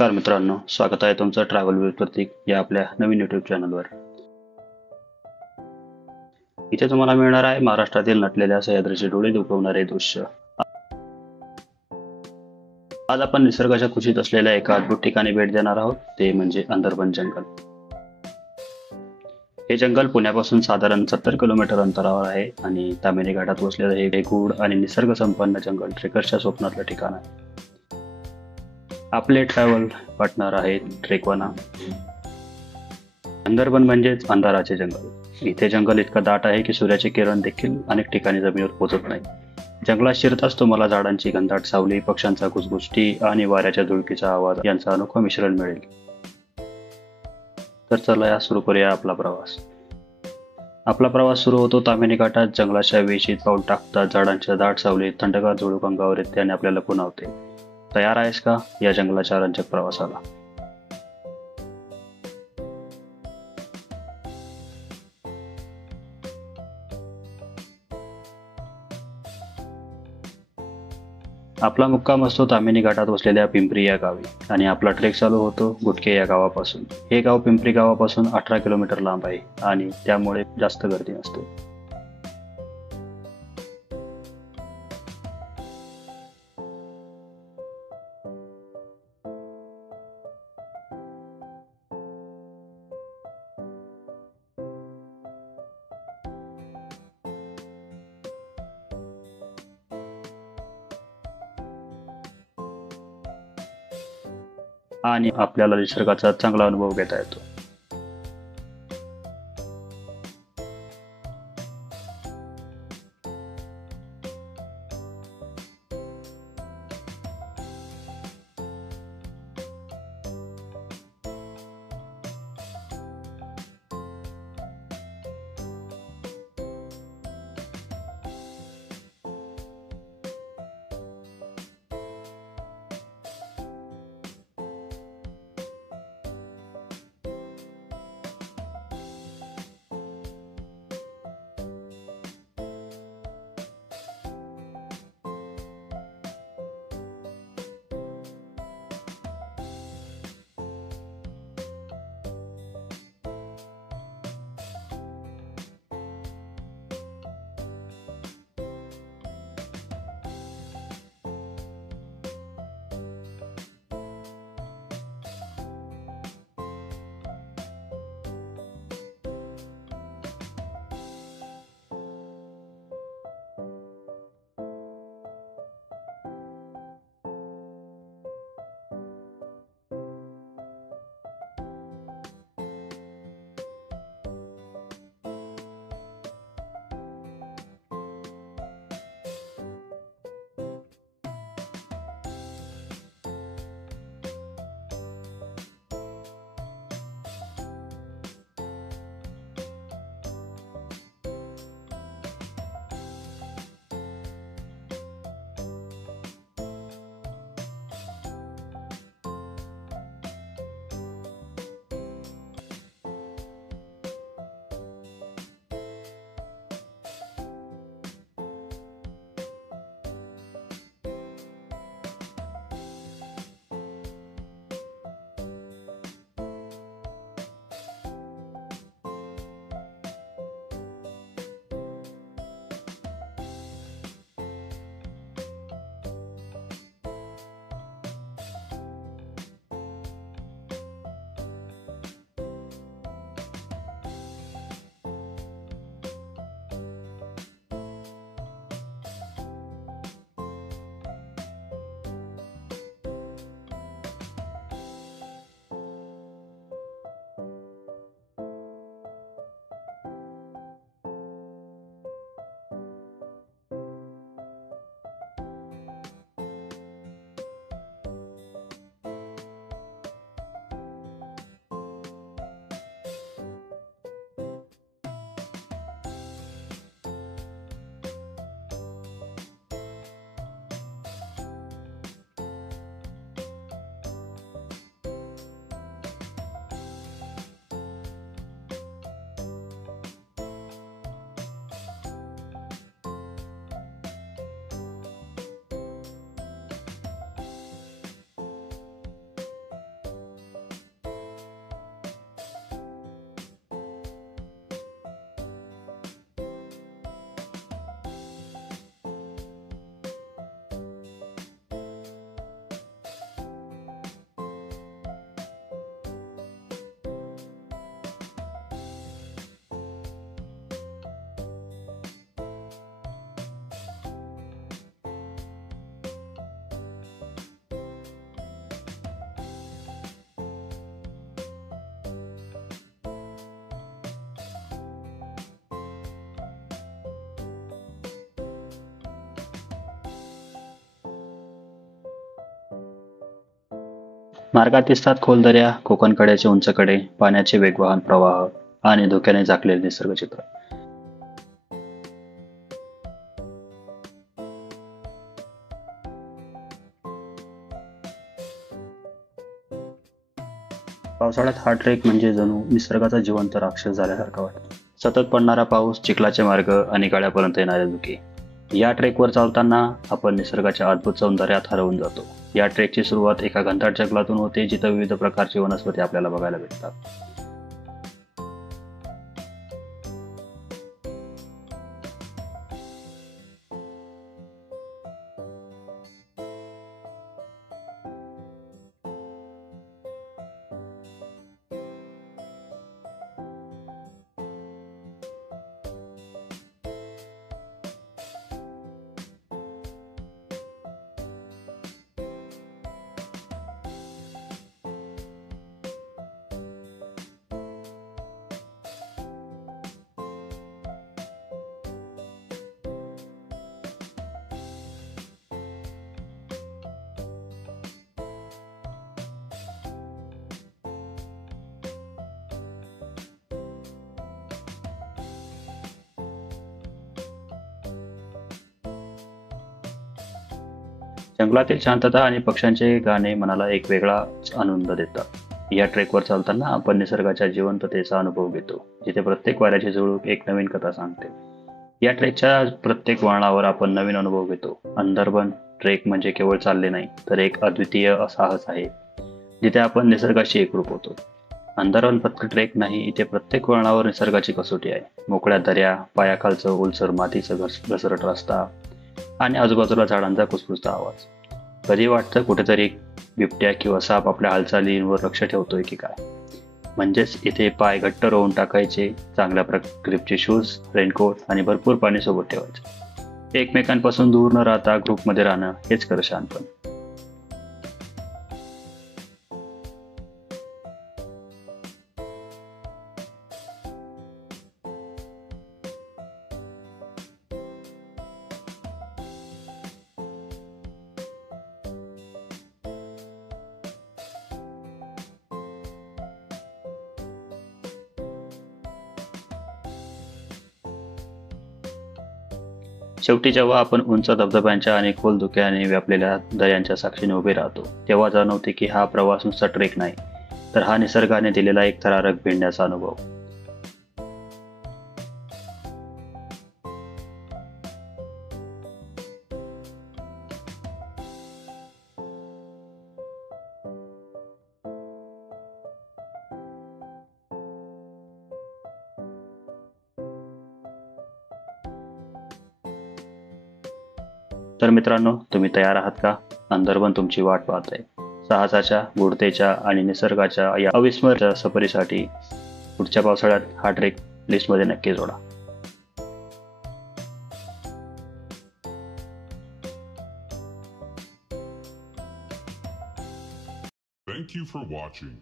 नमस्कार मित्रांनो, स्वागत आहे तुमचं ट्रॅव्हल विथ प्रतीक या आपल्या नवीन यूट्यूब चॅनलवर. इथे तुम्हाला मिळणार आहे महाराष्ट्रातील नटलेल्या सह्याद्रीचे डोळे दुखवणारे दृश्य. आज आपण निसर्गाच्या कुशीत असलेल्या एका अद्भुत ठिकाणी भेट देणार आहोत, ते म्हणजे अंदरबन जंगल. हे जंगल पुण्यापासून साधारण 70 किलोमीटर अंतरावर आहे आणि तामिनी घाटात वसलेलं हे गूढ आणि निसर्ग संपन्न जंगल ट्रेकर्सच्या स्वप्नातलं ठिकाण आहे. आपले ट्रॅव्हल पार्टनर आहेत ट्रेकवाना. अंदरबन म्हणजेच अंधाराचे जंगल. इथे जंगल इतकं दाट आहे की सूर्याचे किरण देखील अनेक ठिकाणी जमिनीवर पोहोचत नाही. जंगलात शिरताच तुम्हाला झाडांची घनदाट सावली, पक्ष्यांचा घुसघुसटी आणि वाऱ्याच्या धुळकीचा आवाज यांचा अनोखं मिश्रण मिळेल. तर चला सुरू करूया आपला प्रवास. आपला प्रवास सुरू होतो तामिनी घाटात. जंगलाच्या वेशीत पाऊल टाकतात झाडांच्या दाट सावलीत थंडगार झुळूक अंगावर येते आणि आपल्याला पुनवते. तयार आहेस का या जंगलाच्या रंजक प्रवासाला? आपला मुक्काम असतो तामिनी घाटात वसलेल्या पिंपरी या गावी आणि आपला ट्रेक चालू होतो गुटके या गावापासून. हे गाव पिंपरी गावापासून 18 किलोमीटर लांब आहे आणि त्यामुळे जास्त गर्दी नसते. आणि आपल्याला निसर्गाचा चांगला अनुभव घेता येतो. मार्गात दिसतात खोल दऱ्या, कोकण कड्याचे उंच कडे, पाण्याचे वेगवान प्रवाह आणि धोक्याने झाकलेले निसर्गचित्र. पावसाळ्यात हा ट्रेक म्हणजे जणू निसर्गाचा जिवंत राक्षस झाल्यासारखा वाटतो. सतत पडणारा पाऊस, चिखलाचे मार्ग आणि गळ्यापर्यंत येणारे धुके. या ट्रेकवर चालताना आपण निसर्गाच्या अद्भुत सौंदर्यात हरवून जातो. या ट्रेकची सुरुवात एका घनदाट जंगलातून होते, जिथं विविध प्रकारची वनस्पती आपल्याला बघायला भेटतात. जंगलातील शांतता आणि पक्ष्यांचे गाणे मनाला एक वेगळाच आनंद देतात. या ट्रेकवर चालताना आपण निसर्गाच्या जिवंततेचा अनुभव घेतो, जिथे प्रत्येक वाऱ्याची झुळूक एक नवीन कथा सांगते. या ट्रेकच्या प्रत्येक वळणावर आपण नवीन अनुभव घेतो. अंदरबन ट्रेक म्हणजे केवळ चालले नाही, तर एक अद्वितीय साहस आहे, जिथे आपण निसर्गाशी एकरूप होतो. अंदरवन फक्त ट्रेक नाही, इथे प्रत्येक वळणावर निसर्गाची कसोटी आहे. मोकळ्या दऱ्या, पायाखालचं ओलसर मातीचं घसरट रस्ता आणि आजूबाजूला झाडांचा कुसकुसता आवाज. कधी वाटतं कुठेतरी बिबट्या किंवा साप आपल्या हालचालींवर लक्ष ठेवतोय की काय. म्हणजेच इथे पाय घट्ट रोवून टाकायचे, चांगल्या ग्रिपचे शूज, रेनकोट आणि भरपूर पाणी सोबत ठेवायचे. एकमेकांपासून दूर न राहता ग्रुपमध्ये राहणं हेच खरं शहाणपण. शेवटी जेव्हा आपण उंच धबधब्यांच्या आणि खोल धुक्याने व्यापलेल्या दऱ्यांच्या साक्षीने उभे राहतो, तेव्हा जाणवते की हा प्रवास नुसता ट्रेक नाही, तर हा निसर्गाने दिलेला एक थरारक भिडण्याचा अनुभव. तर मित्रांनो, तुम्ही तयार आहात का? अंदरवन तुमची वाट पाहत आहे. साहसाच्या, गूढतेच्या आणि निसर्गाच्या या अविस्मरणीय सफरीसाठी पुढच्या पावसाळ्यात हा ट्रेक लिस्टमध्ये नक्की जोडा. Thank you for watching.